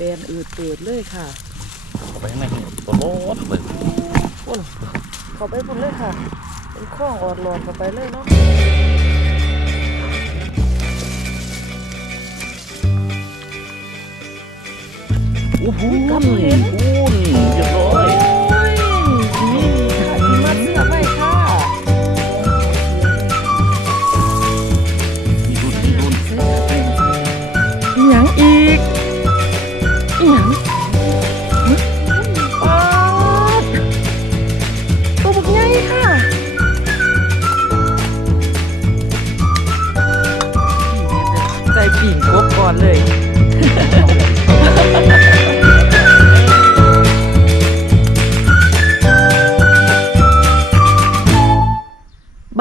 แบนอืดเปิดเลยค่ะเข้าไปข้างในนี่ตัวโลดเลยพุ่นเข้าไปพุ่นเลยค่ะ เป็นข้องออดหลอดเข้าไปเลยเนาะโอ้โหกลับมาเห็นพูนเรียบร้อย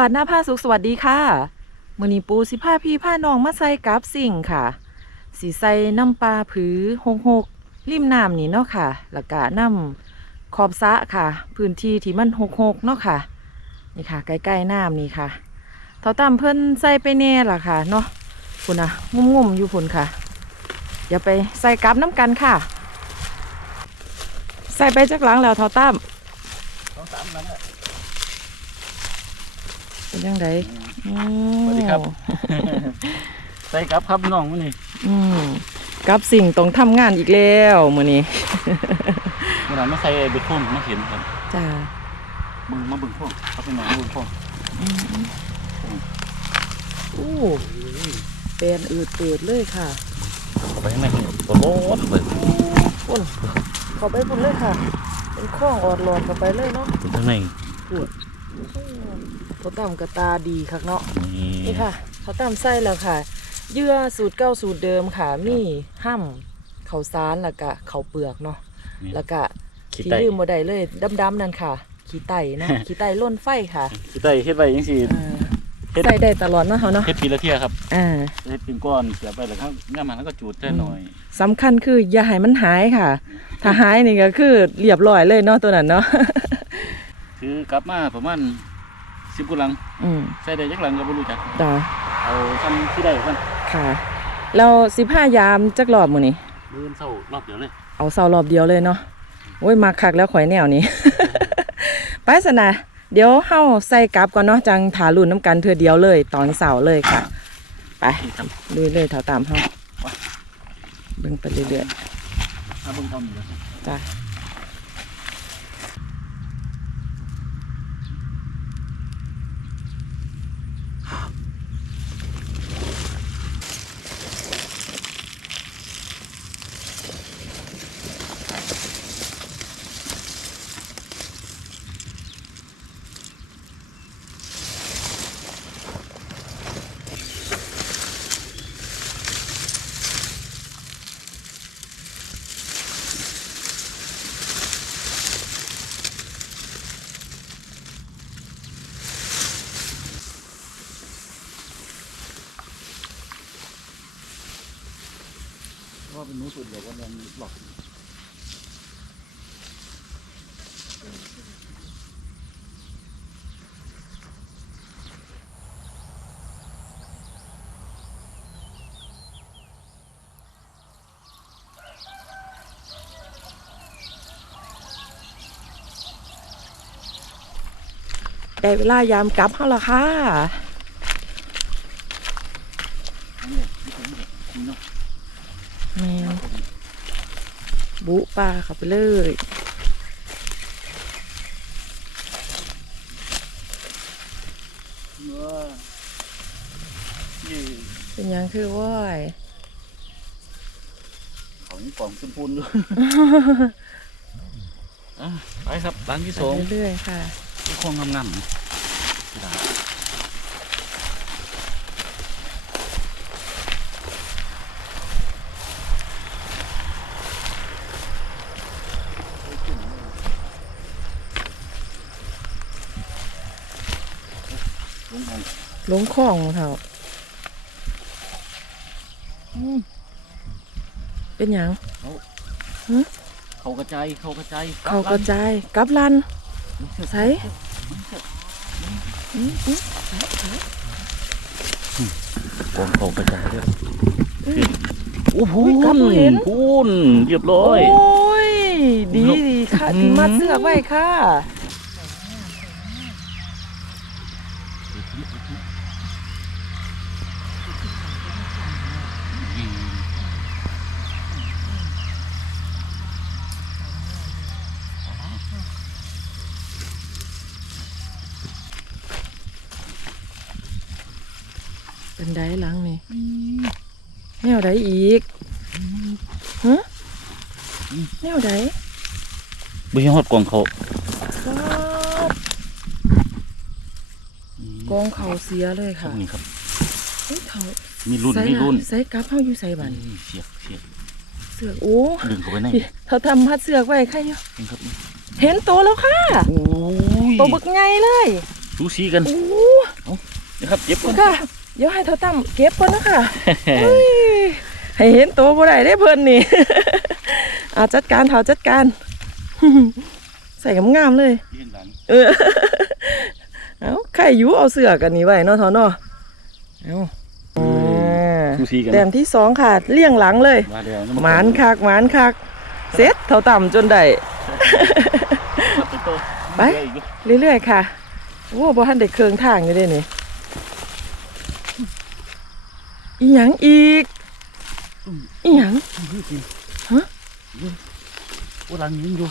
ดหน้าผ้าสุขสวัสดีค่ะมือนีปูสิผ้าพี่ผ้าน้องมาใส่กับสิ่งค่ะ สีใส่น้ำปลาผือหกหกริมน้ำนี่เนาะค่ะแล้วก็น้ำขอบสะค่ะ พื้นที่ที่มันหกหกเนาะค่ะ นี่ค่ะ ใกล้ๆน้ำนี่ค่ะเท่าตามเพิ่นใส่ไปแน่ล่ะค่ะเนาะพุ่นะงุ่มๆอยู่พุ่นค่ะอย่าไปใส่กับน้ำกันค่ะ ใส่ไปจักหลังแล้วเท่าตามสองสามหลังอะ เป็นยังไงสวัสดีครับ ใส่ครับครับพี่น้องมื้อนี้อืมกับสิ่งต้องทำงานอีกแล้วมื้อนี้มื้อนั้นมาใส่ไอ้เบ็ดพ่วงมาเห็นครับจ้าเบิ่งมาเบิ่งพ่วงครับพี่น้องมาเบิ่งพ่วงอู้แปลนอืดเปิดเลยค่ะเข้าไปข้างในนี่ตัวโลดเลยพุ่นเข้าไปพุ่นเลยค่ะ เป็นข้องออดหลอดเข้าไปเลยเนาะอยู่ข้างใน เขาตามกระตาดีคักเนาะนี่นี่ค่ะ เขาตามไส้แล้วค่ะเยื่อสูตรเก้าสูตรเดิมค่ะ มีห้ำเขาวสารแล้วก็เขาวเปลือกเนาะนี่แล้วก็ขี้ที่ไตลืมบ่ได้เลยดำๆนั่นค่ะขี้ไตเนาะขี้ไตล่นไฟค่ะขี้ไตเฮ็ดไว้จังซี่อ่าใส่ได้ตลอดเนาะเขาเนาะเฮ็ดปีละเที่ยครับอ่าเฮ็ดเป็นก้อนเสียบไปแล้วครับย่ามมันแล้วก็จูดแค่หน่อยสำคัญคืออย่าให้มันหายค่ะ ถ้าหายนี่ก็คือเรียบร้อยเลยเนาะตัวนั้นเนาะคือกลับมาประมาณ 10กุหลัง อืมใส่ได้จักหลังก็บ่รู้จัก จ้าเอาทำที่ได้กันค่ะเราสิบห้ายามจักรอบมื้อนี้ มื้อเช้ารอบเดียวเลย เอาเสารอบเดียวเลยเนาะโอ้ยมาคักแล้วข่อยแนวนี้ ไปสนะเดี๋ยวเฮาใส่กลับก่อนเนาะจังถารุ่นน้ำกันเทื่อเดียวเลย ตอนเสาร์เลยค่ะ ไปนี่ครับ ลุยเลยเท่าตามเฮาเบิ่งไปเรื่อยถ้าเบิ่งทำอยู่แล้วๆจ้า ว่าเป็นนู้สุดเดี๋ยววันนั้หลอกได้เวลายามกลับเฮาละค่ะ แมวบุปลาเข้าไปเลยเมื่อนี่เป็นหยังคือว่ายเขานี่กล่องชมพูนเลยอะไปครับร้านที่สองไปเรื่อยๆค่ะที่คลองงามๆที่ร้านลงมอง ลงคลองเถอะอืมเป็นหยังเขากระจายเขากระจายเขากระจายกลับลันใส่อืมอืมกองเขากระจายด้วยโอ้โหอุ๊ยกลับบ่เห็นพูนเรียบร้โอ้อยยดีดีค่ะอืมที่มัดเสือกไว้ค่ะ เป็นไดหลังนี่แนวใดอีกฮะแนวใดไม่ใช่ฮอดกองเขาว้าวกองเขาเสียเลยครัค่ะบนี่ครับเฮ้ยเขามีรุ่นใส่มีรุ่นใส่กลับเฮาอยู่ใส่บันนี่เสียบเสียบเสือกโอ้ดึงเข้าไปในพี่เขาทำพัดเสือกไว้ใครอยู่นี่ครับนี่เห็นตัวแล้วค่ะโอ้ยตัวบึกไงเลยดูสีกันโอ้นะครับเจ็บก่อนค่ะ เดี๋ยวให้เขาตั้มเก็บก่อนนะคะเฮ้ยให้เห็นตัวบ่ได้ได้เพิ่นนี่อาจัดการเถาจัดการ ใส่งามๆเลยเลี้ยงหลังเออเอาใครอยู่เอาเสือกันนี่ไว้เนาะทอเนาะเอาอ่าดูสีกันแต้มที่สองค่ะเลี่ยงหลังเลยมาแล้วหมานคักหมานคักเซ็ตเท่าต่ำจนได้ไปเรื่อยๆค่ะโอ้บ่ทันได้เครื่องทางอยู่เด้นี่ อีหยังอีก อีหยังฮะโอ้หลังนี้อยู่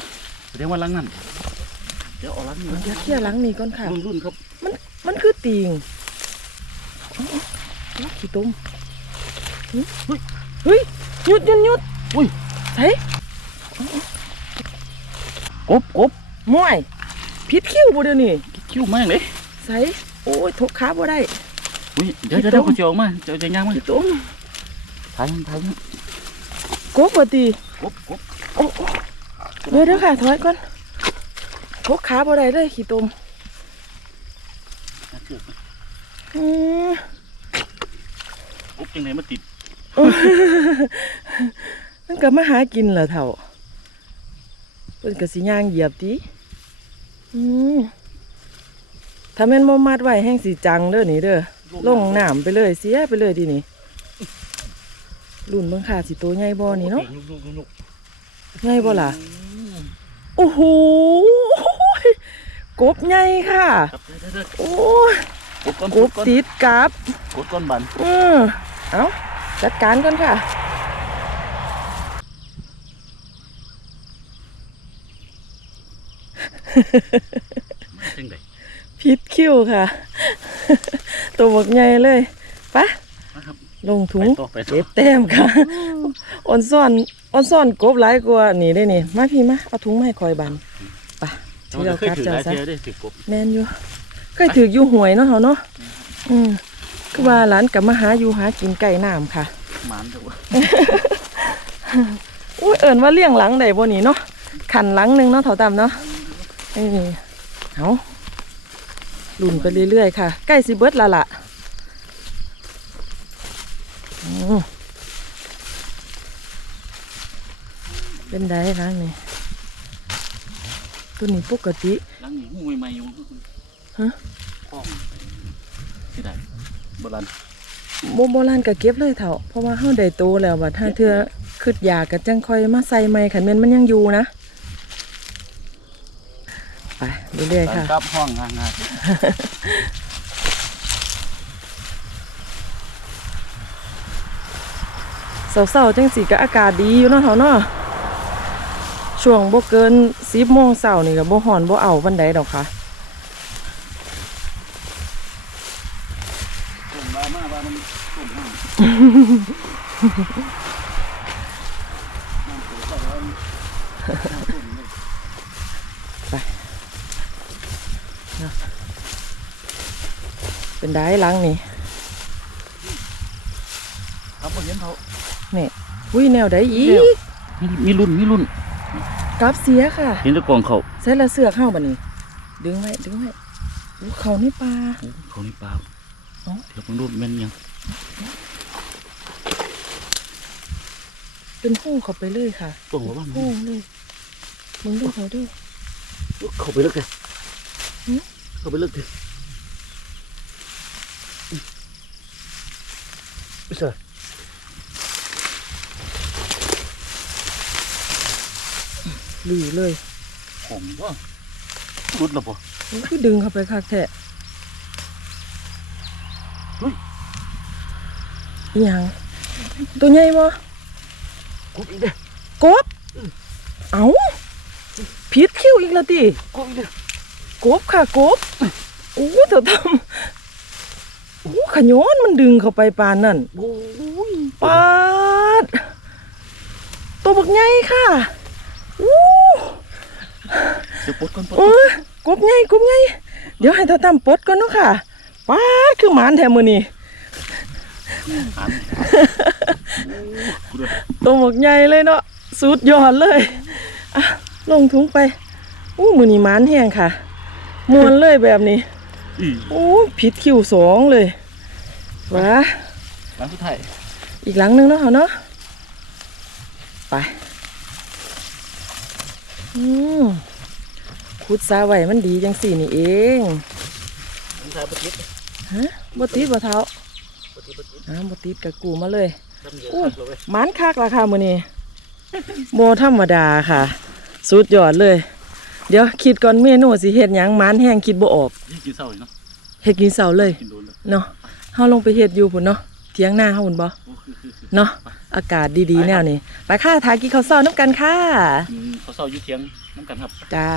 แสดงว่าหลังนั่นเดี๋ยวเอาหลังนี้เดี๋ยวเคลียร์หลังนี่ก่อนค่ะรุ่นรุ่นครับมันคือติงเอาๆเอาขี้ต้มหึเฮ้ยหยุดหยุดหยุดอุ้ยใส่กบกบม่วยพิษคิ้วบ่เดี๋ยวนี้คิ้วแม่งเลยใส่โอ้ยทกขาบ่ได้ อุ้ยเดี๋ยวเดี๋ยวเดี๋ยวเขาจะออกมาเดี๋ยวจะย่างมาขี้ต้มถ่ายมันถ่ายมันกบบ่ตีกบกบโอ้โอ้เดี๋ยวเดี๋ยวค่ะถอยก่อนทกขาบ่ได้เลยขี้ต้มเชือกอืมกบจังไหนมาติดมันก็มาหากินล่ะเถ่าเพิ่นก็สิย่างเหยียบติอืมถ้าแม่นบ่มัดไว้แห้งสิจังเด้อนี่เด้อ ลงน้ำไปเลยเสียไปเลยดีนี่รุ่นเบิ่งค่ะสิโตใหญ่บ่นี่เนาะลุกลุกลุกลุกใหญ่บ่ล่ะโอ้โหกบใหญ่ค่ะครับเดี๋ยวเดี๋ยวโอ้ยเดี๋ยวกบก้อนกบติดกับกบก้อนบันอือเอาจัดการก่อนค่ะมาจังได พิษคิ้วค่ะ ตัวบักใหญ่เลยไปะมาครับลงถุไปงต่อไปต่อเก็บแต้มค่ะออนซ่อนออนซ่อนกบหลายกว่านี่ได้นี่มาพี่มาเอาถุงมาให้คอยบันไปแต่ที่ว่าเราเคยกัดถือเจหอลายซะเทียได้ถือกบแมนอยู่เคยถืออยู่หวยเนาะเขาเนาะอืมคือว่าหลานกลับมาหาอยู่หากินไก่น้ำค่ะหมานแต่ว่าอุ้ยเอิญว่าเลี้ยงหลังได้บ่นี่เนาะขันหลังหนึงเนาะเถาตามเนาะเอ้ยเอา ลุ่นไปเรื่อยๆค่ะ ใกล้สิเบิดและล่ะอืมเป็นได้หลังนี่ตัวนี้ปกติหลังนี้หูใหม่ๆอยู่ฮะคล้องที่ได้โบราณโบโบราณก็เก็บเลยเถอะเพราะว่าเฮาได้โตแล้วว่าถ้าเธอคืดยาก็จังค่อยมาใส่ใหม่ขันแม่นมันยังอยู่นะ ไปเรื่อยๆค่ะกับห้องห่างๆเสาๆจังสีก็อากาศดีอยู่เนาะเถอะเนาะช่วงบ่เกินสิบโมงเสาร์นี่ก็บ่ฮ้อนบ่เอาวันใดดอกค่ะต้นมามาว่ามันต้นห้างน้ำตัวก็ร้อนน้ำต้นเลย เป็น ได้หลังนี่ครับบ่เห็นเขาอุ้ยแนวใดอีแนวกมีมีรุ่นมีรุ่นกลับเสียค่ะ เห็นแตะกองเขาใส่ละเสือกเฮาบัดนี้ ดึงไว้ดึงไว้อู้เขาในป่าโอ้เขานี่เปล่าเอ้าเดี๋ยวผมดูแม่นยังเป็นห้องเขาไปเลยค่ะต้องว่ามันห้องเลยมึงดูเขาด้วยเขาไปเลิกเลยหืมเขาไปเลิกเลย Все. Lì เลยหอมว่ะรุดหรอปะมันคืดึงเข้าไปคักแท้เฮ้ยอียงตัวใหญ่บ่กบอีกเด้กบเอ้าผิษคิ้วอีกแล้วติกบอีกเด้กบค่ะกบโอ้เถอะทำ โอ้ขย้อนมันดึงเข้าไปปานนั่นโอ้ยปาด ตัวบักใหญ่ค่ะอู้เดี๋ยวปลดก่อนปลดโอ้ยกบใหญ่กบใหญ่เดี๋ยวให้เธอทำปลดก่อนเนาะค่ะปาดคือหมานแถมมือนี่หันกูเด้อตัวบักใหญ่เลยเนาะสุดยอดเลยอะลงถุงไปอู้มือนี่หมานแห้งค่ะมวนเลยแบบนี้อี โอ้ผิดคิวสองเลยว้าหลังสุดท้ายอีกหลังหนึงเนาะเขาเนาะไปอืมขุดซาไว้มันดีจังสี่นี่เองหลังสุดท้ายบ่ติดฮะบ่ติดบ่เท้าบ่ติดบ่ติดอ่าบ่ติดกับกูมาเลยทำเยอะอุ้ยคักเลยเว้ยหมันคักราคามื้อนี้บ่ธรรมดาค่ะ สุดยอดเลย เดี๋ยวคิดก่อนเมนูสิเฮ็ดหยังหมันแห้งคิดบ่ออกนี่กินเศร้าอีกเนาะเฮ็ดกินเสาเลยกินโดนเลยเนาะเฮาลงไปเฮ็ดอยู่พุ่นเนาะเถียงหน้าเฮาพุ่นบ่โอ้คือคือคือเนาะอากาศดีๆแนวนี้ไปค่ะทากินข้าวเช้าน้ำกันค่ะอืมเขาเศร้าอยู่เทียงน้ำกันครับ จ้า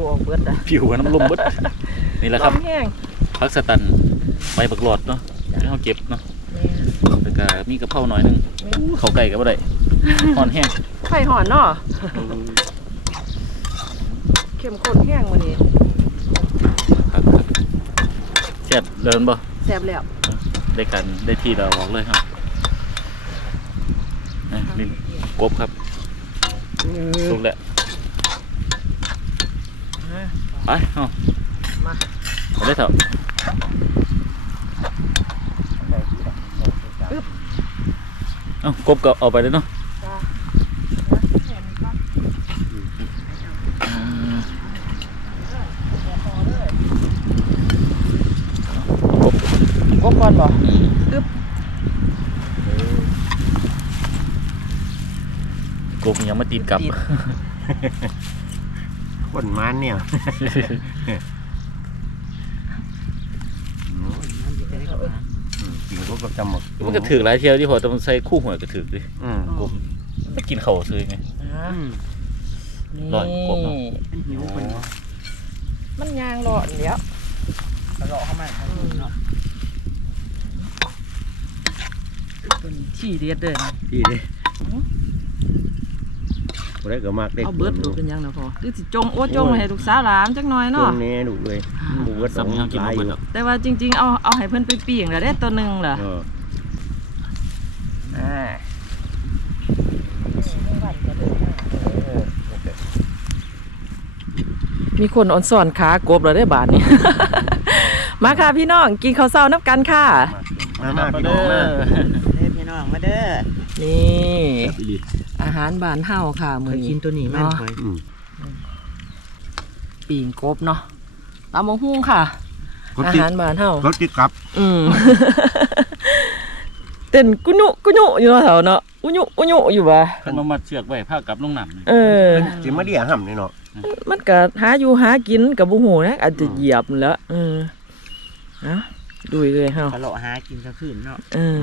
วออกเบิดอะผิวน้ำลมเบดนี่แหละครับลมแห้งพักสตันใบบักหลอดเนาะที่เขาเก็บเนาะแม่แล้วก็มีกระเพราหน่อยหนึงอู้เขาไก่กับอะไรห่อนแห้งไข่หอนเนาะเข้มข้นแห้งมื้อนี้ครับครับเจ็ดเดินบ่แซ่บแล้วได้กันได้ที่เราบอกเลยครับนี่นี่กบครับสุกแล้ว ไปเอามาเอาได้เถอะเอ้ากบก็เอาไปเลยเนาะจ้าอ่ากบก่อนบ่อืมอึ๊บกบยังมาติดกับ คนมันเนี่ยกินก็กับจำหมดมันก็ถือหลายเที่ยวที่พอแต่มันใส่คู่หัวก็ถือดิอืมกบมันกินเข่าวซื้อไงอ่านี่ร้อยกบเนาะมันหิวคนมันยางหลอดเดี๋ยวเลาะเข้ามาเป็นที่เด็ดเลยนะพี่เลย บ่ได้ก็มากได้เอาเบิดดูเป็นหยังนะพอคือสิจงโอ้จงไว้ให้ลูกสาวหลามจักหน่อยตรเนาะงนี้ดูเลยบูก็ต้อซ้ำงยังกินลายบ่อเบิดยู่หรอกแต่ว่าจริง ๆ เอาเอาให้เพิ่นไปปีงแล้วได้ตัวหนึงล่ะเอออ่ามีคนอ่อนสอนขากบแล้วได้บาทนี้ มาค่ะพี่น้องกินข้าวเช้าน้ำกันค่ะ มามาพี่น้องมา เด้อพี่น้องมาเด้อนี่ อีหลี อาหารบ้านเฮาค่ะเคมื้อยนี้กินตัวนี้มันเนาะเคยอืมปีงกบเนาะตำบักหุ่งค่ะรถอาติดหารบ้านเฮารถติดกลับ อืมเต้นกุญุกุญุอยู่เนาะแถวเนาะอุญุอุญุอยู่ว่ะคันมามัดเชือกไว้ผ้ากลับลงน้ำนี่เออสิมาเดียห่ำนี่เนาะมันก็หาอยู่หากินกับบุหูนะอาจจะเหยียบนั่นแหล้วเออนะดูเลยเฮากะโหลหากินกลางคืนเนาะเออ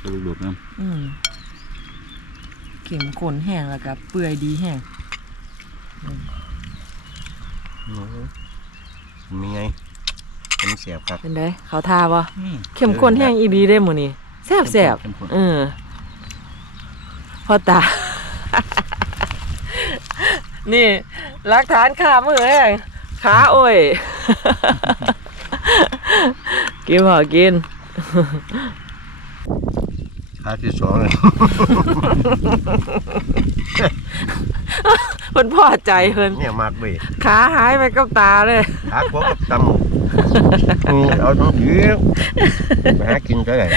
สรุปรวมน้อืม เข็มข้นแห้งแล้วก็เปื่อยดีแห้งมีไงเป็นเสียบครับเป็นไดเขาทาบ่อืมเข้มข้นแห้งอีดีได้หมื้นี้แซ่บแซ่บเข้มข้นเออพ่อตา นี่หลักฐานขามือแห้งขาโอ้ยกินพอกิน ขาที่สองเลยเพิ่นพอใจเพิ่นเนี่ยมากเว้ยขาหายไปกับตาเลยขาขวากับตำอืมเอาต้องถือไปหากินเท่าไหร่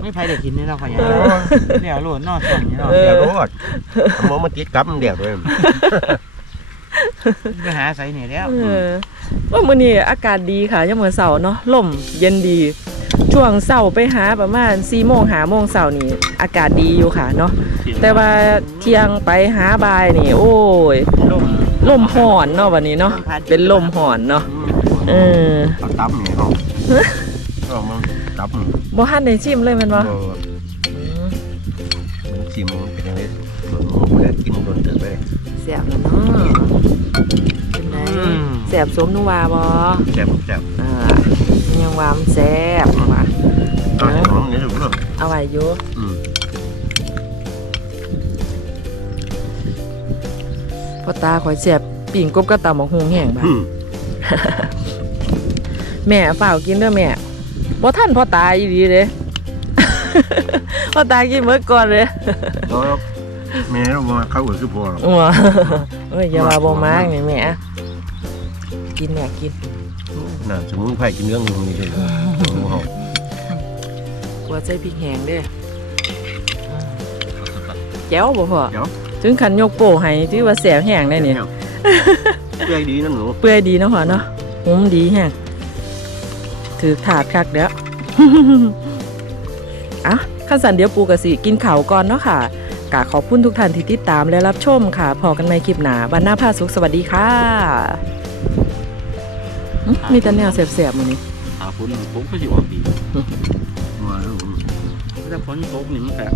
ไม่ไผได้กินนี่เนาะขอยยังเดี๋ยวโหลดนอกส่งนี่เนาะเออเดี๋ยวรอดเอาหมอมาติดกับมันเดี๋ยวด้วยไปหาใส่นี่แล้วเออว่ามื้อนี้อากาศดีค่ะยามมื้อเช้าเนาะลมเย็นดี ช่วงเช้าไปหาประมาณ4โมง5โมงเช้านี่อากาศดีอยู่ค่ะเนาะเที่ยงแต่ว่าเที่ยงไปหาบ่ายนี่ โอ้ยลมลมห่อนเนาะวันนี้เนาะเป็นลมห่อนเนาะเออเอาตำเนี่ยเอาเอามันตำบ่ทันได้ชิมเลยแมันบ่เออมันชิมมันเป็นยังไงส่วนหมูแล้วกินโดนเติบไปเลยแซ่บแล้วเนาะเป็นไงแซ่บสมนุวาบ่แซ่บแซ่บอ่า ยังว่ามันแซ่บว่ะเอาให้หอมนี่ถูกเรื่องเอาไว้อยู่อืมพ่อตาข่อยแซ่บปิ่งกบกับตำบักฮุงแห้งบ่ะอืมแม่ฝ้าวกินเด้อแม่บ่ทันพ่อตาอีหลีเด้ พ่อตากินเมื่อก่อนเลยแล้วแม่เรามาเข้ากับคือพอหรอกว้าเอ้ยอย่าว่าบ่มากนี่แม่กินแม่กิน น่ะสมุนไพรกินเรื่องนี้เลยหมูเห่ากลัวใส่พริกแห้งเด้แจ๋วบ่พ่อเดี๋ยวถึงขันยกโป้ให้ที่ว่าแสบแห้งได้นี่เปื่อยดีนะหนูเปื่อยดีเนาะพ่อเนาะหุมดีแห้งถือถาดคักเด้ออะขั้นสันเดี๋ยวปูกะสิกินข้าวก่อนเนาะค่ะกะขอบคุณทุกท่านที่ติดตามและรับชมค่ะ พอกันใหม่คลิปหน้าวันหน้าพาสุขสวัสดีค่ะอื้อ มีแต่แนวแสบๆมื้อนี้หาฝนผมก็สิออกดีมาแล้วหนูถ้าฝนตกนี่มันก็